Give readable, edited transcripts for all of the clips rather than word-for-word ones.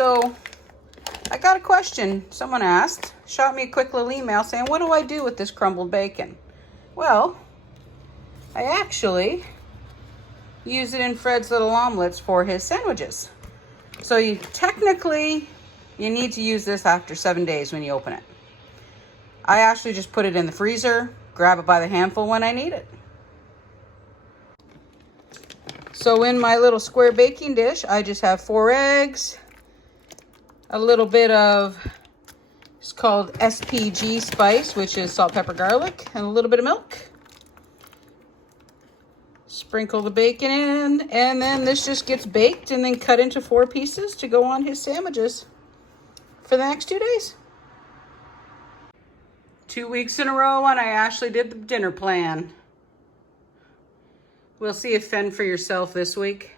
So I got a question. Someone asked, shot me a quick little email saying, what do I do with this crumbled bacon? Well, I actually use it in Fred's little omelets for his sandwiches. So technically, you need to use this after 7 days when you open it. I actually just put it in the freezer, grab it by the handful when I need it. So in my little square baking dish, I just have 4 eggs, a little bit of, it's called SPG spice, which is salt, pepper, garlic, and a little bit of milk. Sprinkle the bacon in, and then this just gets baked and then cut into 4 pieces to go on his sandwiches for the next 2 days. 2 weeks in a row, and I actually did the dinner plan. We'll see if fend for yourself this week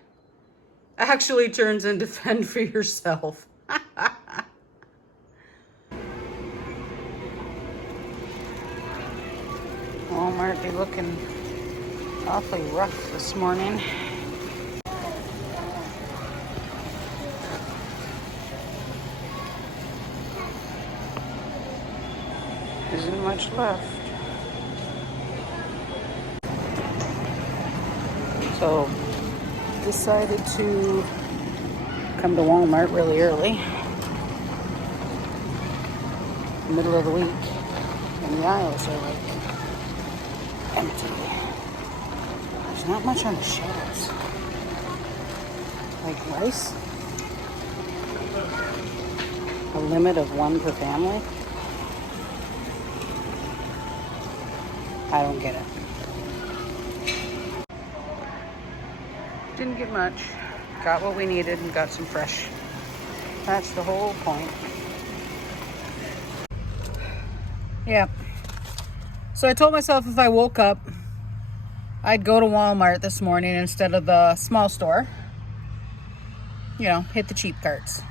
actually turns into fend for yourself. Walmart be looking awfully rough this morning. Isn't much left. So decided to come to Walmart really early, middle of the week, and the aisles are like empty. There's not much on the shelves. Like rice, a limit of 1 per family. I don't get it. Didn't get much. Got what we needed and got some fresh. That's the whole point. Yeah. So I told myself if I woke up, I'd go to Walmart this morning instead of the small store. You know, hit the cheap carts.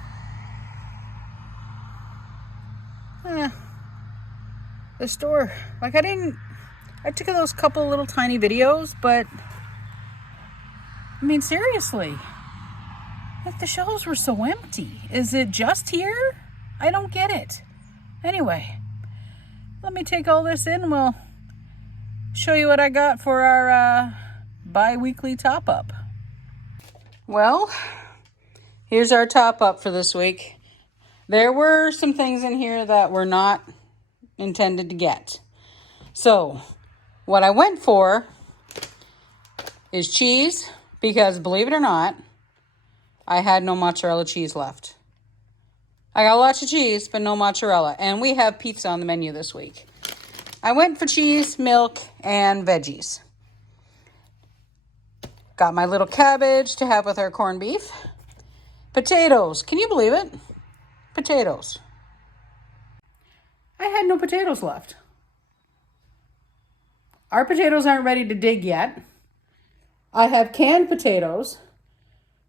The store, like I took those couple little tiny videos, but I mean, seriously, like the shelves were so empty. Is it just here? I don't get it. Anyway, let me take all this in and we'll show you what I got for our bi-weekly top-up. Well, here's our top-up for this week. There were some things in here that were not intended to get. So, what I went for is cheese, because believe it or not, I had no mozzarella cheese left. I got lots of cheese, but no mozzarella. And we have pizza on the menu this week. I went for cheese, milk, and veggies. Got my little cabbage to have with our corned beef. Potatoes. Can you believe it? Potatoes. I had no potatoes left. Our potatoes aren't ready to dig yet. I have canned potatoes,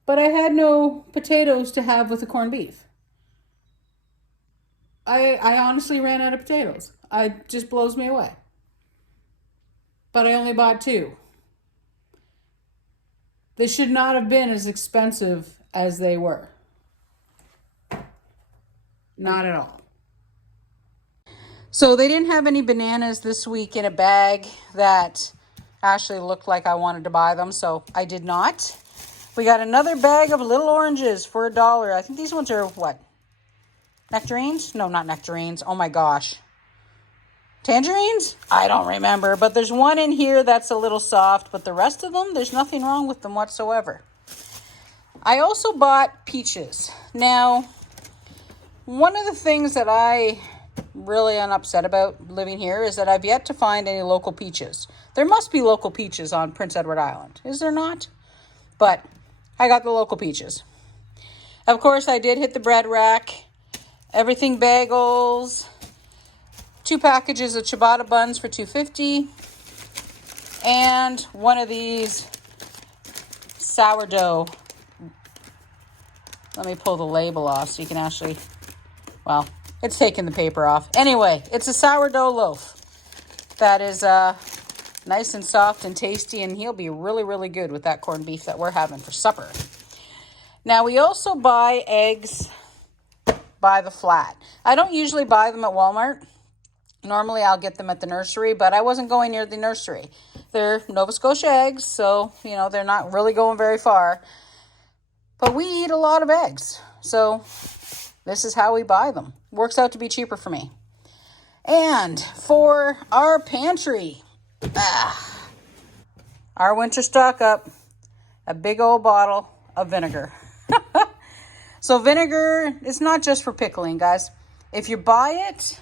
but I had no potatoes to have with the corned beef. I honestly ran out of potatoes. It just blows me away. But I only bought 2. They should not have been as expensive as they were. Not at all. So they didn't have any bananas this week in a bag that actually looked like I wanted to buy them, so I did not. We got another bag of little oranges for $1. I think these ones are what? Nectarines? No, not nectarines. Oh my gosh. Tangerines? I don't remember, but there's one in here that's a little soft, but the rest of them, there's nothing wrong with them whatsoever. I also bought peaches. Now, one of the things that I really am upset about living here is that I've yet to find any local peaches. There must be local peaches on Prince Edward Island. Is there not? But I got the local peaches. Of course, I did hit the bread rack. Everything bagels. 2 packages of ciabatta buns for $2.50. And one of these sourdough. Let me pull the label off so you can actually, well, it's taking the paper off. Anyway, it's a sourdough loaf that is nice and soft and tasty, and he'll be really, really good with that corned beef that we're having for supper. Now, we also buy eggs buy the flat. I don't usually buy them at Walmart. Normally I'll get them at the nursery, but I wasn't going near the nursery. They're Nova Scotia eggs, so, you know, they're not really going very far. But we eat a lot of eggs, so this is how we buy them. Works out to be cheaper for me. And for our pantry, our winter stock up, a big old bottle of vinegar. So vinegar is not just for pickling, guys. If you buy it,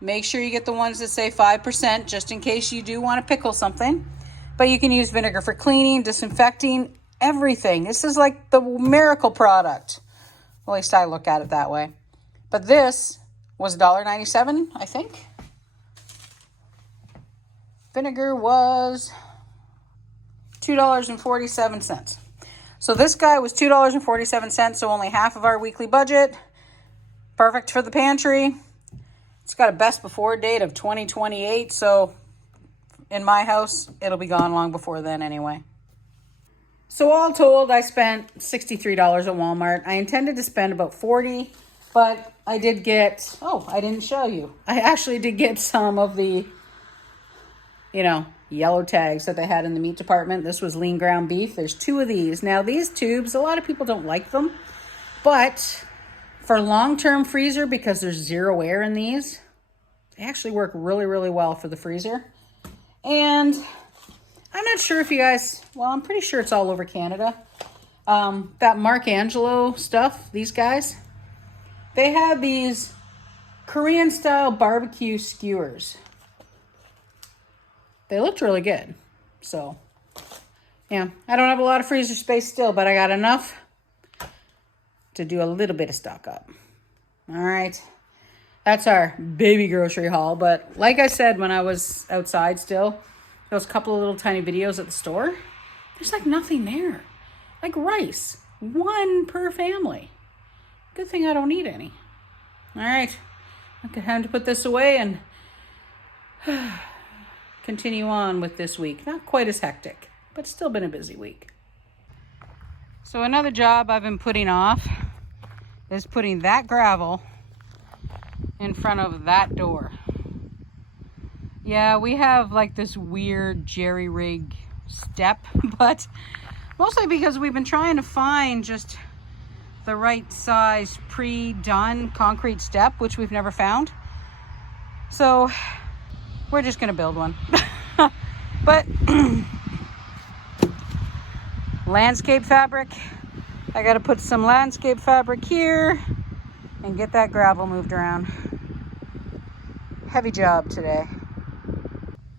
make sure you get the ones that say 5%, just in case you do want to pickle something. But you can use vinegar for cleaning, disinfecting, everything. This is like the miracle product. Well, at least I look at it that way. But this was $1.97, I think. Vinegar was $2.47. So this guy was $2.47, so only half of our weekly budget. Perfect for the pantry. It's got a best before date of 2028, so in my house, it'll be gone long before then anyway. So all told, I spent $63 at Walmart. I intended to spend about $40, but I did get, I didn't show you. I actually did get some of the, yellow tags that they had in the meat department. This was lean ground beef. There's 2 of these. Now these tubes, a lot of people don't like them, but for long-term freezer, because there's 0 air in these, they actually work really, really well for the freezer. And I'm not sure if you guys, I'm pretty sure it's all over Canada. That Mark Angelo stuff, these guys, they have these Korean style barbecue skewers. They looked really good. So, yeah, I don't have a lot of freezer space still, but I got enough to do a little bit of stock up. All right. That's our baby grocery haul. But like I said, when I was outside still, those couple of little tiny videos at the store, there's like nothing there. Like rice, 1 per family. Good thing I don't need any. All right. Okay, time to put this away and continue on with this week. Not quite as hectic, but still been a busy week. So another job I've been putting off is putting that gravel in front of that door. Yeah, we have like this weird jerry rig step, but mostly because we've been trying to find just the right size pre-done concrete step, which we've never found. So we're just gonna build one. But landscape fabric, I gotta put some landscape fabric here and get that gravel moved around. Heavy job today.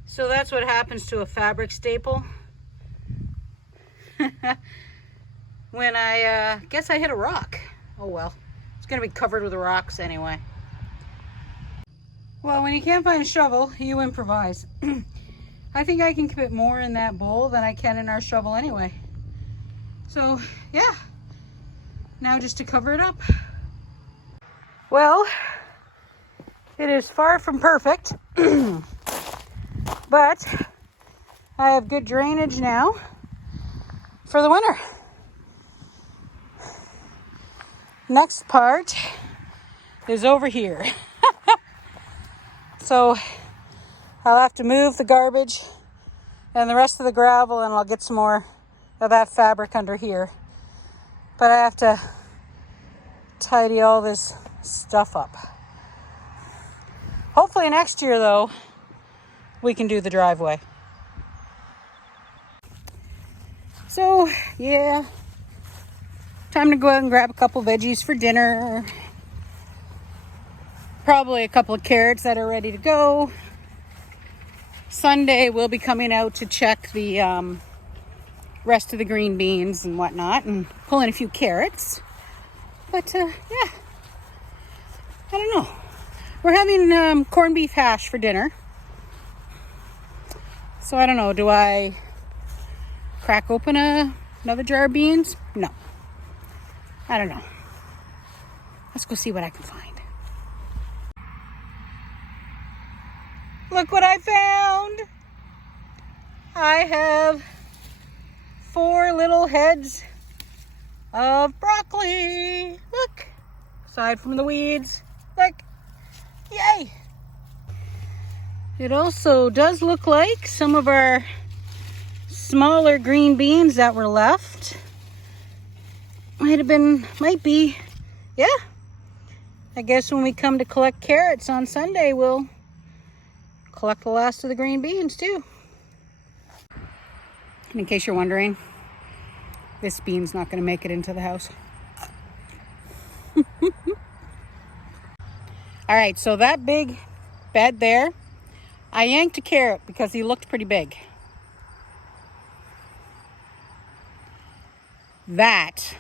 So that's what happens to a fabric staple. When I guess I hit a rock. Oh well, it's gonna be covered with rocks anyway. Well, when you can't find a shovel, you improvise. I think I can fit more in that bowl than I can in our shovel anyway. So yeah, now just to cover it up. Well, it is far from perfect, but I have good drainage now for the winter. Next part is over here. So I'll have to move the garbage and the rest of the gravel, and I'll get some more of that fabric under here. But I have to tidy all this stuff up. Hopefully next year, though, we can do the driveway. So, yeah, time to go out and grab a couple veggies for dinner. Probably a couple of carrots that are ready to go. Sunday, we'll be coming out to check the rest of the green beans and whatnot and pull in a few carrots. But, yeah, I don't know. We're having corned beef hash for dinner. So I don't know, do I crack open another jar of beans? No. I don't know. Let's go see what I can find. Look what I found. I have 4 little heads of broccoli. Look. aside from the weeds. Look, yay! It also does look like some of our smaller green beans that were left might be, yeah. I guess when we come to collect carrots on Sunday, we'll collect the last of the green beans too. And in case you're wondering, this bean's not going to make it into the house. All right, so that big bed there, I yanked a carrot because he looked pretty big. That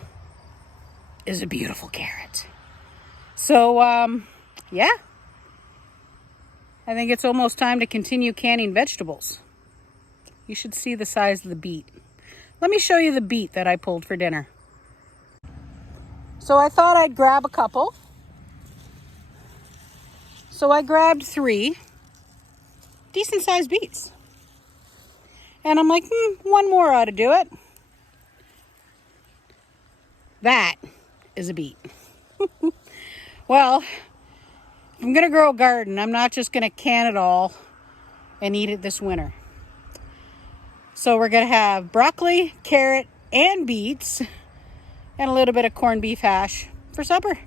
is a beautiful carrot. So, yeah. I think it's almost time to continue canning vegetables. You should see the size of the beet. Let me show you the beet that I pulled for dinner. So I thought I'd grab a couple. So I grabbed 3 decent sized beets. And I'm like, one more ought to do it. That is a beet. Well, if I'm gonna grow a garden, I'm not just gonna can it all and eat it this winter. So we're gonna have broccoli, carrot, and beets, and a little bit of corned beef hash for supper.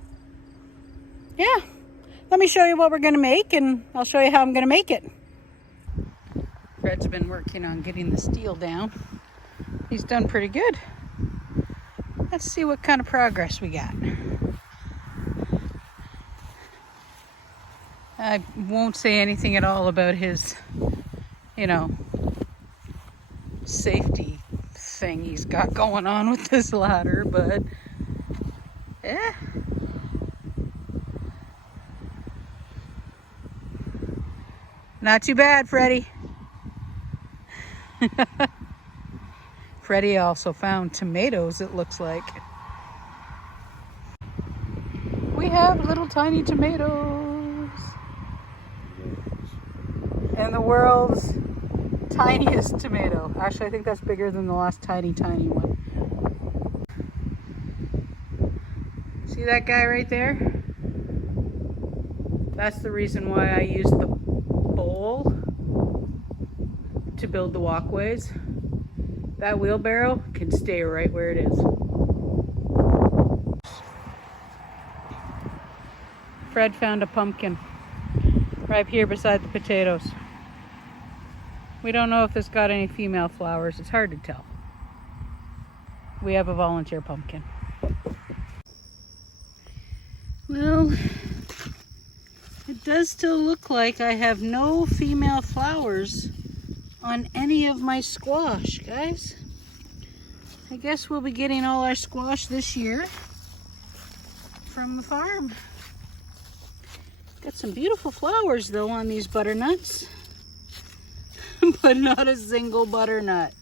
Yeah, let me show you what we're gonna make, and I'll show you how I'm gonna make it. Fred's been working on getting the steel down. He's done pretty good. Let's see what kind of progress we got. I won't say anything at all about his, safety thing he's got going on with this ladder, but yeah. Not too bad, Freddie. Freddie also found tomatoes, it looks like. We have little tiny tomatoes. And the world's tiniest tomato. Actually, I think that's bigger than the last tiny one. See that guy right there? That's the reason why I use the bowl to build the walkways. That wheelbarrow can stay right where it is. Fred found a pumpkin right here beside the potatoes. We don't know if this got any female flowers. It's hard to tell. We have a volunteer pumpkin. Well, it does still look like I have no female flowers on any of my squash, guys. I guess we'll be getting all our squash this year from the farm. Got some beautiful flowers though on these butternuts, but not a single butternut.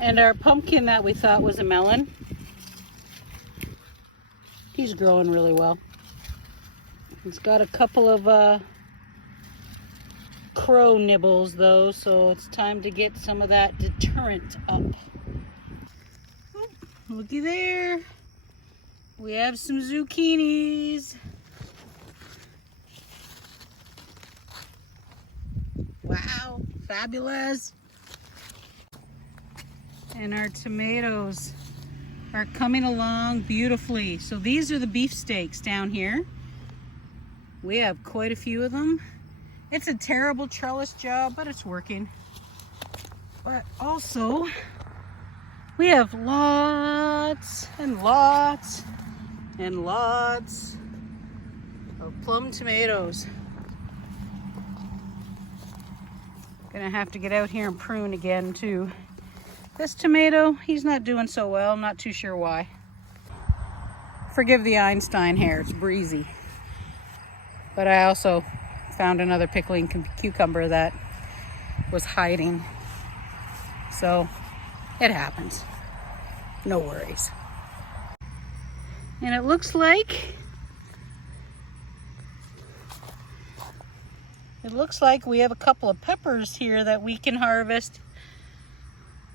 And our pumpkin that we thought was a melon, he's growing really well. It's got a couple of crow nibbles though, so it's time to get some of that deterrent up. Oh, looky there. We have some zucchinis. Wow, fabulous. And our tomatoes are coming along beautifully. So these are the beefsteaks down here. We have quite a few of them. It's a terrible trellis job, but it's working. But also, we have lots and lots and lots of plum tomatoes. Gonna have to get out here and prune again too. This tomato, he's not doing so well. I'm not too sure why. Forgive the Einstein hair, it's breezy. But I also found another pickling cucumber that was hiding. So it happens. No worries. And it looks like we have a couple of peppers here that we can harvest.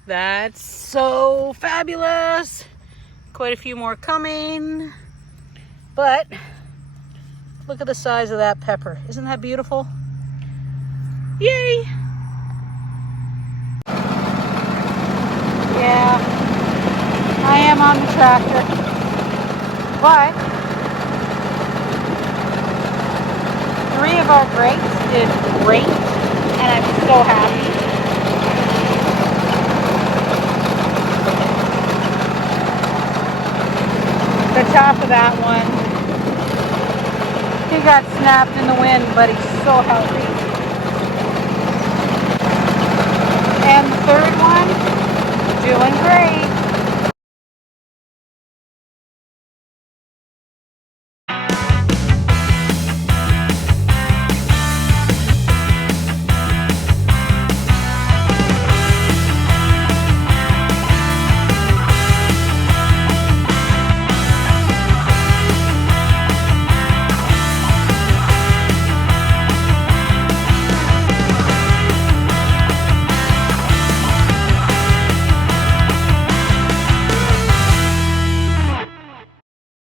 That's so fabulous. Of quite a few more coming. But look at the size of that pepper. Isn't that beautiful? Yay! Yeah, I am on the tractor. But 3 of our grapes did great, and I'm so happy. The top of that one, he got snapped in the wind, but he's so healthy. And the third one, doing great.